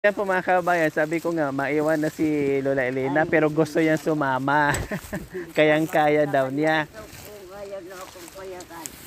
Yan po mga kabayan, sabi ko nga, maiwan na si Lola Elena pero gusto niya sumama. Kayang-kaya daw niya.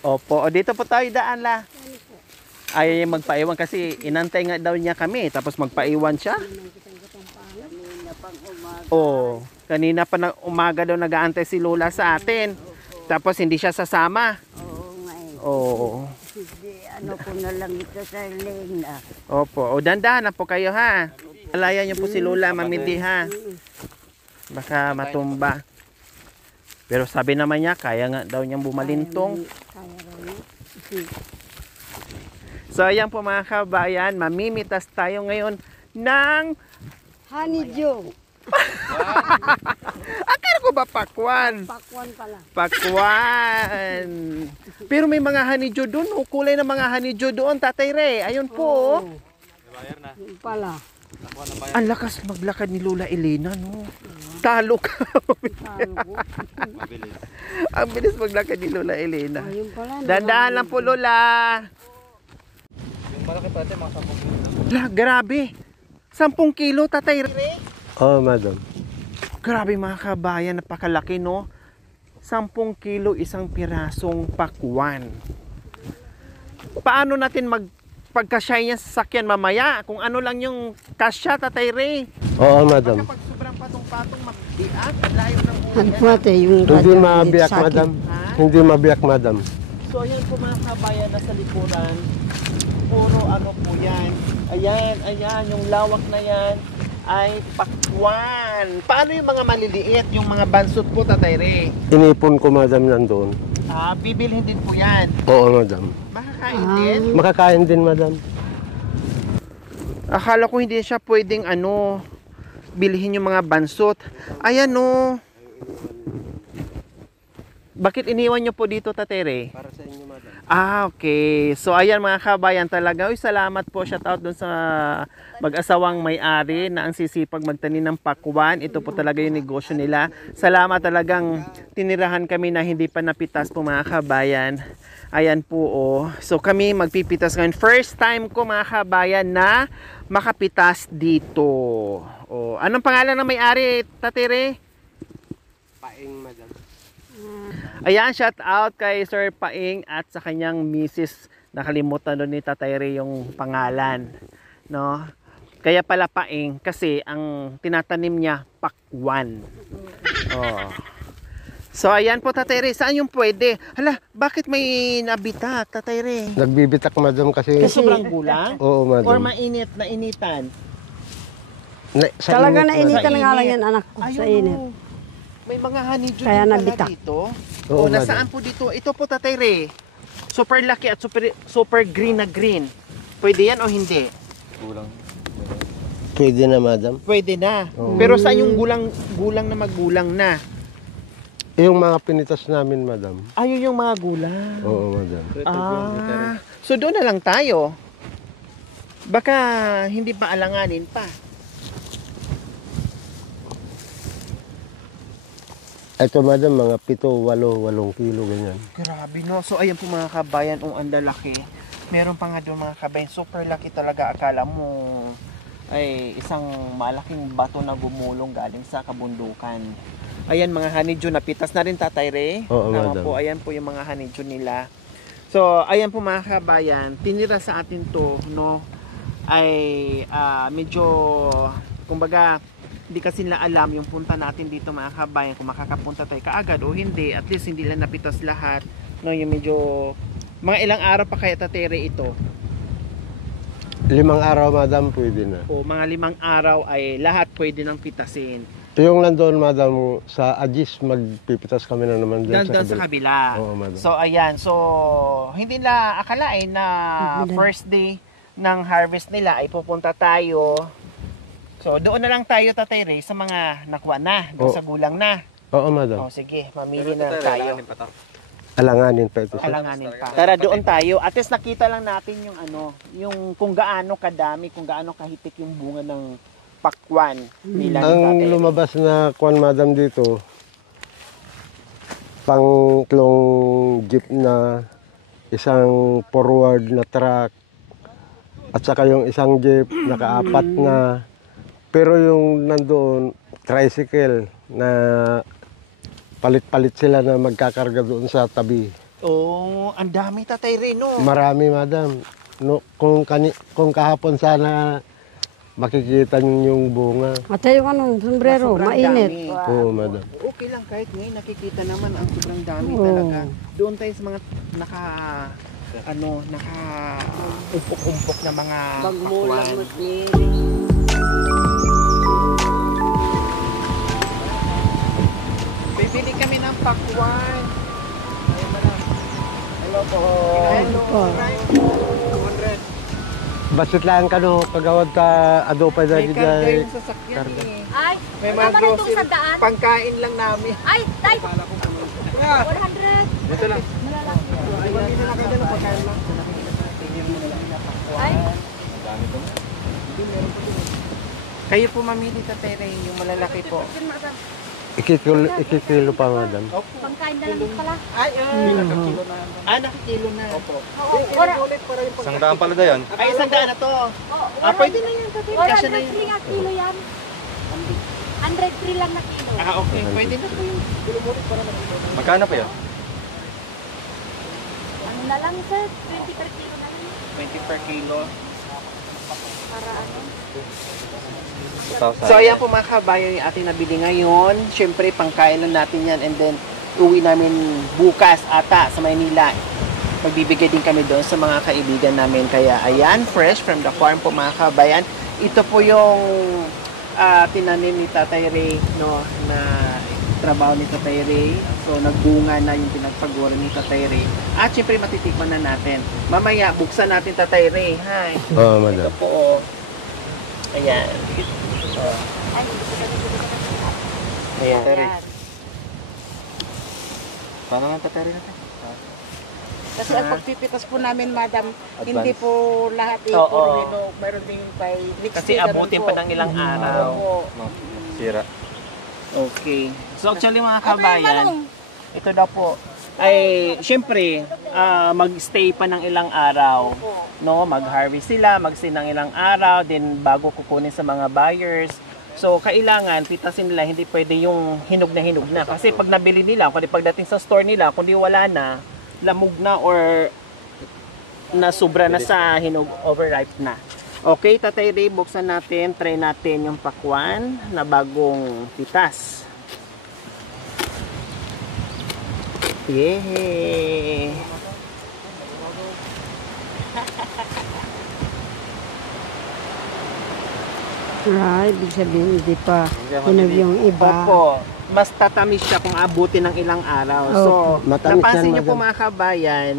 Opo, o dito po tayo daan la. Ayaw niya magpaiwan kasi inantay nga daw niya kami tapos magpaiwan siya. Oh, kanina pa na umaga daw nag-aantay si Lola sa atin. Tapos hindi siya sasama. Oo nga eh. Oo. Hindi, ano ko na lang ito sa Elena. Opo, o dandahan na po kayo ha. Alaya niyo po si Lola, Mamidi ha. Baka matumba. Pero sabi naman niya, kaya nga daw niyang bumalintong. Kaya raw niya. So ayan po mga kabayan, mamimitas tayo ngayon ng Honeydew. akala ko ba pakwan? Pakwan pala. Pakwan. Pero may mga honeydew doon, oh. Kulay ng mga honeydew doon, Tatay Ray. Ayun po. Oh. Yun pala. Ang lakas maglakad ni Lola Elena, no? Talo ka. Talo ko. Ang bilis maglakad ni Lola Elena. Ayun pala. Dandahan lang po, Lola. Yung malaki pa mga 10 kilo. La, grabe. 10 kilo, Tatay Ray. Oo, madam. Grabe mga kabayan, napakalaki, no? 10 kilo, isang pirasong pakwan. Paano natin pagkasya niya sa sakyan mamaya? Kung ano lang yung kasya, Tatay Ray. Oo, madam. Kapag sobrang patong-patong, magbiak, layo ng Ano ulan. po ate, yung Hindi radyo mabiyak, sa akin. madam. Ha? Hindi mabiyak, madam. So ayan po mga kabayan, nasa likuran, puro ano po yan. Ayan, yung lawak na yan ay pakwan. Paano yung mga maliliit, yung mga bansot po, Tatay Ray? Inipon ko, madam, nandoon. Bibilhin din po yan. Oo, madam. Makakain din. Makakain din, madam. Akala ko hindi siya pwedeng bilhin yung mga bansot. Ayan no. Bakit iniwan nyo po dito, Tatay Ray? Para sa inyo, madam. Okay. So ayan mga kabayan talaga. Uy, salamat po. Shout out dun sa mag-asawang may-ari na ang sisipag magtanim ng pakwan. Ito po talaga yung negosyo nila. Salamat talagang tinirahan kami na hindi pa napitas po mga kabayan. Ayan po oh. So kami magpipitas ngayon. First time ko mga kabayan na makapitas dito. Oh, anong pangalan ng may-ari, Tatay Ray? Paing, madam. Ayan, shout out kay Sir Paing at sa kanyang misis. Nakalimutan doon ni Tatay Ray yung pangalan, no? Kaya pala Paing kasi ang tinatanim niya pakwan. Oh. So ayan po, Tatay Ray, saan yung pwede? Hala, bakit may nabitak, Tatay Ray? Nagbibitak, madam, kasi... Kasi sobrang gulang? Oo, madam. Or mainit na initan? Sa Talaga init, nainitan Sa na nga lang init. yan anak ko sa Ayun, init. oh. May mga honeydew Kaya din pala nabitak. dito. Oo, O, nasaan po dito? Ito po, Tatay Ray. Super laki at super green na green. Pwede yan o hindi? Pwede na, madam. Pwede na. Oo. Pero saan yung gulang na magulang na? Yung mga pinitas namin, madam. Ayun yung mga gulang. Oo, madam. So doon na lang tayo. Baka hindi pa alanganin pa. Ito, madam, mga 7, 8 kilo, ganyan. Grabe no. So ayan po mga kabayan, ang andalaki. Meron pa nga doon mga kabayan, super laki talaga. Akala mo ay isang malaking bato na gumulong galing sa kabundukan. Ayan mga honeydew, napitas na rin, Tatay Ray. Oo, Tama madam. po, ayan po yung mga honeydew nila. So ayan po mga kabayan, tinira sa atin to, no, ay medyo, kumbaga, hindi kasi nila alam yung punta natin dito mga kabayan, kung makakapunta tayo kaagad o hindi. At least hindi lang napitas lahat, no, yung medyo, mga ilang araw pa kaya, Tatay Ray, ito? 5 araw, madam, pwede na. O mga 5 araw ay lahat pwede nang pitasin. Yung nandoon, madam, sa Agis, magpipitas kami na naman dyan Doon sa kabila. Oo, madam. So ayan, so hindi na akalain na first day ng harvest nila ay pupunta tayo. So doon na lang tayo, Tatay Ray, sa mga nakuha na, doon sa gulang na. Oo, madam. O sige, mamili na lang tayo. Alanganin pa ito. Alanganin pa. Tara doon tayo. At least nakita lang natin yung yung kung gaano kadami, kung gaano kahitik yung bunga ng pakwan nila ni Ang Tatay Ray. lumabas na kwan, madam, dito, pangtlong jeep na isang forward na truck At saka yung isang jeep, nakaapat na. Pero yung nandoon, tricycle na palit-palit sila na magkakarga doon sa tabi. Oh, ang dami Tatay Ray, no? Marami, madam. No, kung kahapon sana makikita niyo yung bunga. At yung sombrero, Sobrang mainit. dami. Oo, madam. Okay lang kahit ngayon nakikita naman ang sobrang dami Oo. talaga. Doon tayo sa mga naka umpok-umpok na mga pakwan. Bibili kami ng pakwan. Ay, madam. Hello po. Hello. po. 200. Basit lang kano, kagawad ka adopay na May karga diday. yung sasakyan eh. Ay, May wala mga ba nitong grocery. sandaan? Pangkain lang namin. Ay, tay! 100! Ito lang. Malalaki. Ay, mabili na kayo ng pagkain lang. Ay, Kayo po mamili Tatay Ray, yung malalaki po. Ikikilo pa, madam. pangkain na lang pala. Ay, nakakilo na. Nakakilo na. Opo. Ora, Isang daan pala na yan. Ay, isang daan na to. Pwede na yan Tatay Ray. Kasya na yun. 103 nga kilo yan. 103 lang na kilo. Okay. Pwede na po yun. Magkano pa yan? Ano na lang sir, 20 per kilo na lang. 20 per kilo. Para ano? 2,000. So, ayan po mga kabayan yung ating nabili ngayon. Siyempre, pangkain lang natin yan. And then, uwi namin bukas ata sa Maynila. Magbibigay din kami doon sa mga kaibigan namin. Kaya, ayan, fresh from the farm po mga kabayan. Ito po yung tinanim ni Tatay Ray, no, na trabaho ni Tatay Ray. So, nagbunga na yung pinagpagura ni Tatay Ray. At syempre, matitikman na natin. Mamaya, buksan natin Tatay Ray. Hi. Oo, madam. Ito po. Ayan. Ay, hindi ko na Ayan. Ayan. Paano nga tatari natin? Kasi ang pagpipitas po namin, madam, Advance. hindi po lahat Oo. puro hinog. Mayroon din kay Kasi abutin pa ng ilang araw. No. Sira. Okay. So actually mga kabayan, ito daw po ay syempre mag-stay pa ng ilang araw, no? Mag-harvest sila, mag-stay ng ilang araw, then bago kukunin sa mga buyers. So kailangan pitasin nila, hindi pwede yung hinog na kasi pag nabili nila, kundi pagdating sa store nila, kundi wala na, lamog na or na sobra na sa hinog, overripe na. Okay, Tatay Ray, buksan natin, try natin yung pakwan na bagong pitas. Yay! Ay, ibig sabihin, hindi pa hinog yung iba. Opo, mas tatamis siya kung abutin ng ilang araw. So, Matamis napansin yan, niyo po madam. mga kabayan,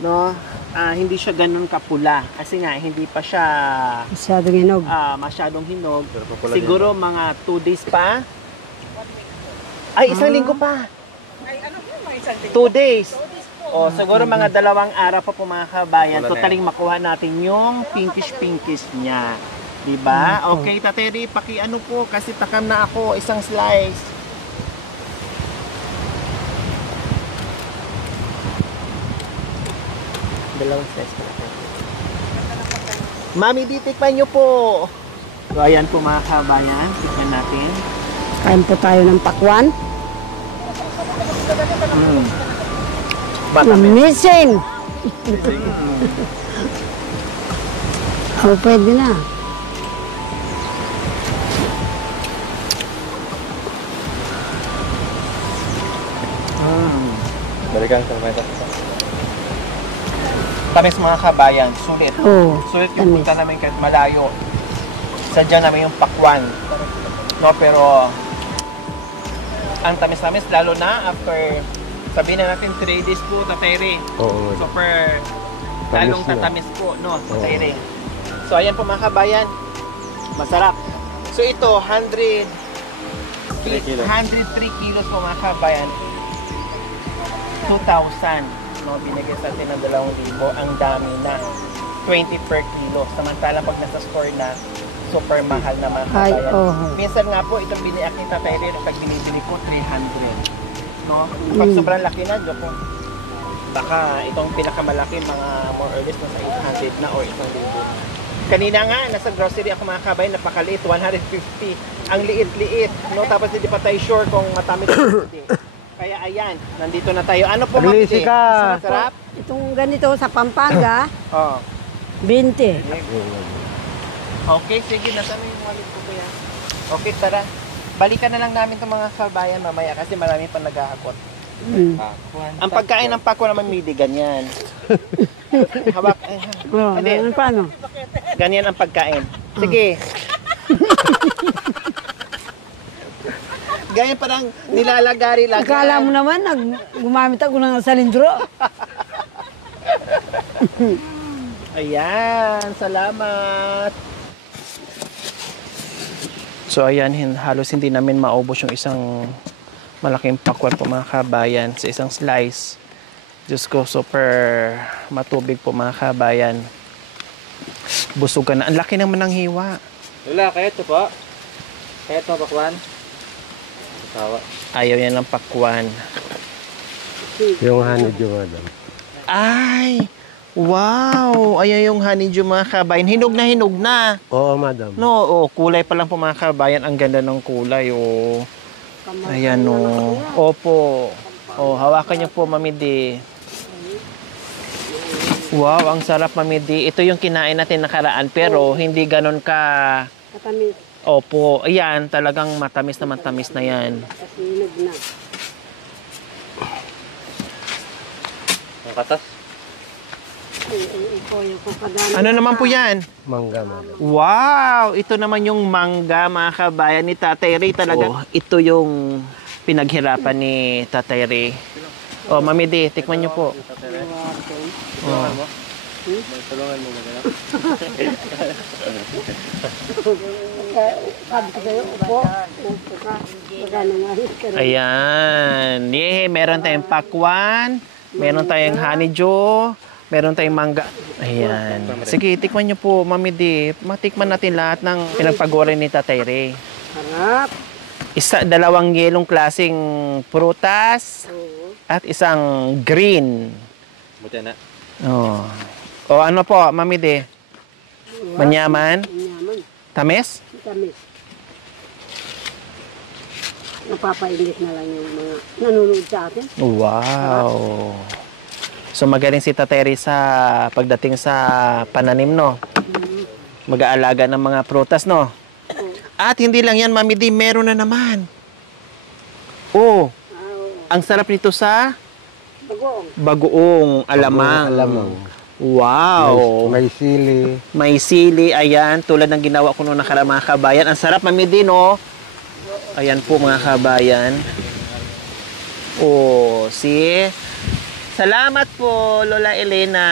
no, hindi siya ganun kapula. Kasi nga, hindi pa siya Masyadong hinog. masyadong hinog. Pero pa pala Siguro mga 2 days pa. Ay, isang linggo pa. Ay, ano yun, may isang 2 days. O, siguro mga 2 araw pa po mga kabayan. Wala na Totaling makuha natin yung pinkish-pinkish niya. Diba? Okay, Tatay Ray, paki-ano po kasi takam na ako isang slice. Dalawang slice pa natin. Mami, titikman nyo po. So, ayan po mga kabayan. Tikman natin. Kain po tayo ng pakwan. Matamis. Amazing! Oh, pwede na. Balikan sa mga ito. Tamis mga kabayan. Sulit. Oh, Sulit yung tamis. punta namin kahit malayo. Sadya namin yung pakwan. No, pero ang tamis-tamis lalo na after sabihin na natin 3 days po Tatay Ray. Oo, madam. Super Tamis lalong na. tatamis po, no, Tatay Ray. So ayan po mga kabayan. Masarap. So ito 103 kilos. 103 kilos po mga kabayan. 2,000. No, binigay sa atin ng 2,000. Ang dami na. 20 per kilo. Samantalang pag nasa store na, super mahal na mga Ay, kabayan. oh. Minsan nga po, itong biniak ni Tatay Ray, pag binibili ko, 300. No? Pag sobrang laki na, joke ko, baka itong pinakamalaki, mga more or less, nasa 800 na or 1,000. Kanina nga, nasa grocery ako mga kabayan, napakaliit, 150. Ang liit-liit, no? Tapos hindi pa tayo sure kung matamis o hindi. Kaya ayan, nandito na tayo. Ano po, Ma'am Maglisi Ide? ka. Sarap? Itong ganito sa Pampanga, Oo. 20. Okay, sige, nasaan yung wallet ko kuya? Okay, tara. Balikan na lang namin itong mga kabayan mamaya kasi marami pa nag-aakot. Mm. Ang pagkain ng pako naman midi, ganyan. Hawak. Oh, Hindi. ano paano? Ganyan ang pagkain. Sige. Ganyan parang nilalagari lang. Akala mo naman, gumamit ako ng salindro. Ayan, salamat. So ayan, halos hindi namin maubos yung isang malaking pakwan po mga kabayan sa isang slice. Diyos ko, super matubig po mga kabayan. Busog ka na. Ang laki naman ng hiwa. Lola, kaya ito po. Kaya ito, bakwan. Tawa. Ayaw yan ng pakwan. Yung honeydew, madam. Ay! Wow! Ayan yung honeydew mga kabayan. Hinog na. Oo, madam. No, oh, kulay pa lang po mga kabayan. Ang ganda ng kulay, oh. Ayan, oh. Opo. Oh, hawakan niyo po, Mami D. Wow, ang sarap, Mami D. Ito yung kinain natin nakaraan, pero hindi ganon ka... Katamis, Opo, ayan, talagang matamis na yan. kasi hinog na. Ang katas. Ano naman po yan? Mangga, madam. Wow! Ito naman yung mangga, mga kabayan ni Tatay Ray. Talaga, ito yung pinaghirapan ni Tatay Ray. Oh, Mami D, tikman niyo po. Tulungan mo? Tulungan mo ba? Sabi ko sa'yo, upo ka. Magkano nga ka rin. Ayan. Yeah, meron tayong pakwan, meron tayong honeydew, meron tayong mangga. Ayan. Sige, tikman niyo po, Mami D. Matikman natin lahat ng pinagpagawa ni Tatay Ray. Harap. Dalawang yelong klaseng prutas at isang green. Buti na. Oh. O ano po, Mami D? Manyaman? Yaman. Tamis? Tamis. Napapainit na lang yung mga nanonood sa atin. Wow. So magaling si Tatay Ray sa pagdating sa pananim, no? Mag-aalaga ng mga prutas, no? At hindi lang yan, Mami D, meron na naman. Oh, ang sarap nito sa Bagoong. bagoong alamang. Alamang. Wow. May sili. May sili, ayan, tulad ng ginawa ko noong nakaraan mga kabayan. Ang sarap, Mami D, no? Ayan po mga kabayan. Oh, see? Salamat po, Lola Elena.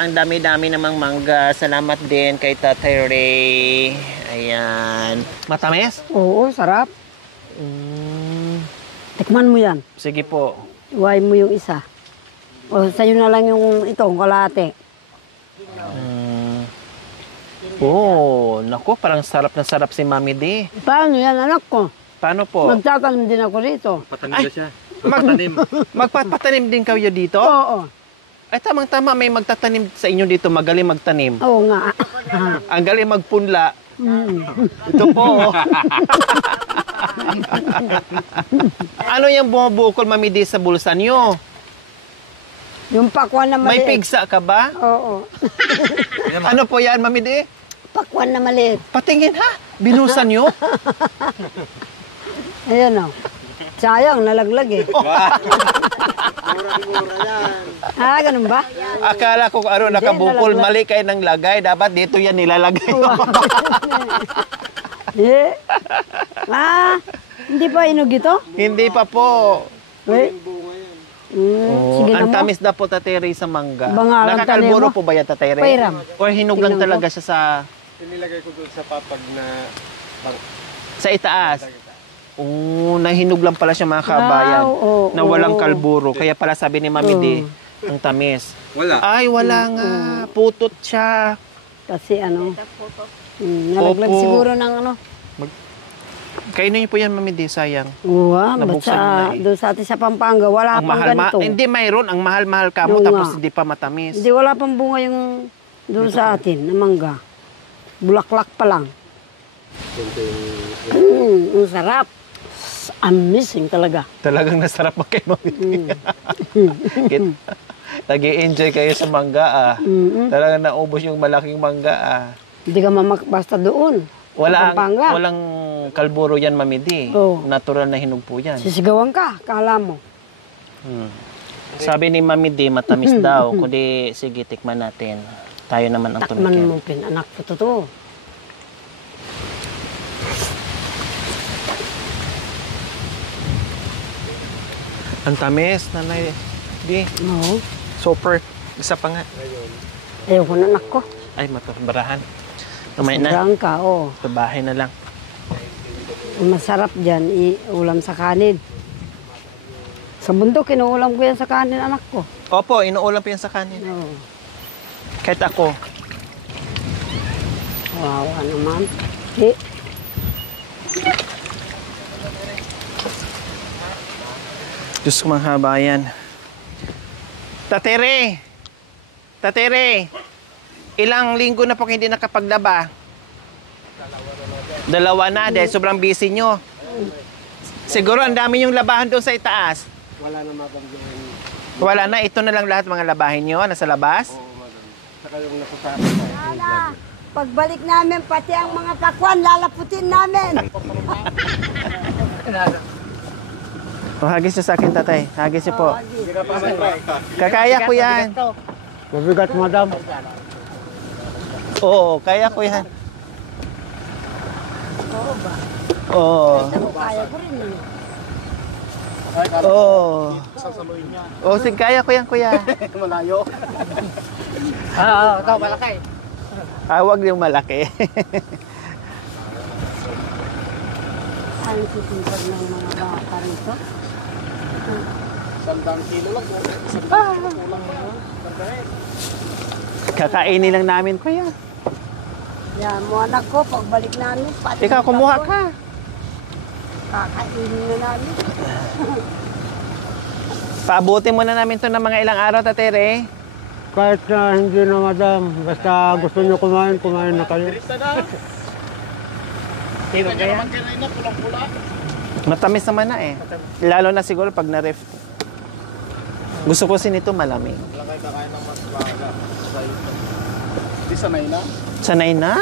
Ang dami-dami namang mangga. Salamat din kay Tatay Ray. Ayan. Matamis? Oo, sarap. Tikman mo yan. Sige po. Iwain mo yung isa. O, sa'yo na lang yung itong kalate. Oh, naku, parang sarap na sarap si Mami D. Paano yan, anak ko? Paano po? Magtatanim din ako rito. Patanim Ay! na siya. Magpatanim. Magpapatanim din kayo dito? Oo. Ay, tamang-tama, may magtatanim sa inyo dito. Magaling magtanim. Oo nga. Ang galing magpunla. Mm. Ito po. Oh. Ano yung bumubukol, Mami D, sa bulsa nyo? Yung pakwan na May maliit. pigsa ka ba? Oo. Ano po yan, Mami D? Pakwan na maliit. Patingin ha? Binusan nyo? Ayan o. Sayang, nalaglag eh. Ah, ganun ba? Akala ko ano nakabukol, mali kayo ng lagay. Dapat dito yan nilalagay. Eh. Ah, hindi pa inog ito? Hindi pa po. Eh. Oh, Sige na ang mo. tamis na po, Tatay Ray, sa mangga. Bangalan Nakakalburo tali mo. po ba yan, Tatay Ray? Pairam. Or hinug lang Tingnan mo. talaga siya sa Inilagay ko doon sa papag na itaas? Oo, nahinog lang pala siya mga kabayan. Wow, oo, na walang oo. kalburo. Kaya pala sabi ni Mami D, ang tamis. Wala. Ay, wala nga. Putot siya. Kasi ano, nalaglag Opo. siguro ng ano. Kainin niyo po yan, Mami D, sayang. Uwa, ba't Nabuksan mo na sa, eh. doon sa atin sa Pampanga, wala Ang pang mahal, ganito. hindi mayroon. Ang mahal-mahal ka mo, Oo tapos nga. hindi pa matamis. Hindi, wala pang bunga yung doon sa atin, na mangga. Bulaklak pa lang. Ang sarap. Amazing talaga. Talagang nasarap mo kay Mami D. Nag-i-enjoy kayo sa mangga ah. Talagang naubos yung malaking mangga ah. Hindi ka basta doon. Sa Pampanga. Walang kalburo yan, Mami D. Oo. Natural na hinog po yan. Sisigawan ka, kala mo. Sabi ni Mami D, matamis daw. Kundi, sige, tikman natin. Tayo naman ang Takman tumikim. mo, anak ko totoo. Ang tamis, Nanay D. Oo. Super. Isa pa nga. Ayoko na, anak ko. Ay, matubarahan. Kamay na. Sobrang ka, oo. Sa bahay na lang. Ang masarap dyan, ulam sa kanin. Sa bundok, kinuulam ko yan sa kanin, anak ko. Opo, inuulam pa yan sa kanin. Oo. Kahit ako. Wow, ano man. Diyos ko mga kabayan. Tatere! Tatere! Ilang linggo na po hindi nakapaglaba? Dalawa na dahil sobrang busy nyo. Siguro ang dami yung labahan doon sa itaas. Wala na madam yung... Wala na, ito na lang lahat mga labahin nyo nasa labas. Oo, madam. Saka yung nasasabi Ala, pagbalik namin, pati ang mga pakwan, lalaputin namin. O, hagis niyo sa akin, tatay. Hagis niyo po. Kakaya ko yan. Mabigat, madam. Oo, kaya ko yan. Oo ba? Oo. Kaya ko rin yun. Oo. Oo, sige, kaya ko yan, kuya. Malayo. Ikaw, malaki. Huwag yung malaki. Ang sisipag ng mga bata rito. 100 kilo lang. Kakainin lang namin, kuya. Yan mo anak ko, pagbalik namin, pati Ikaw, kumuha ka. kakainin na namin. Paabutin muna namin to ng mga ilang araw, tatere. Kahit na hindi na, madam. Basta gusto nyo kumain, kumain na kayo. Matamis naman na eh. Lalo na siguro pag na-ref. Gusto ko sinito malamig. Di sanay na. Sanay na.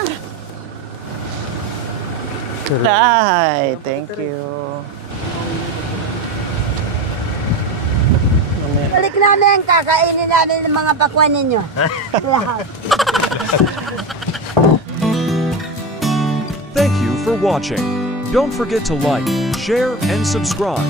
Ay, thank you. Balik namin, kakainin namin ng mga pakwan ninyo. Lahat. Thank you for watching. Don't forget to like, share, and subscribe.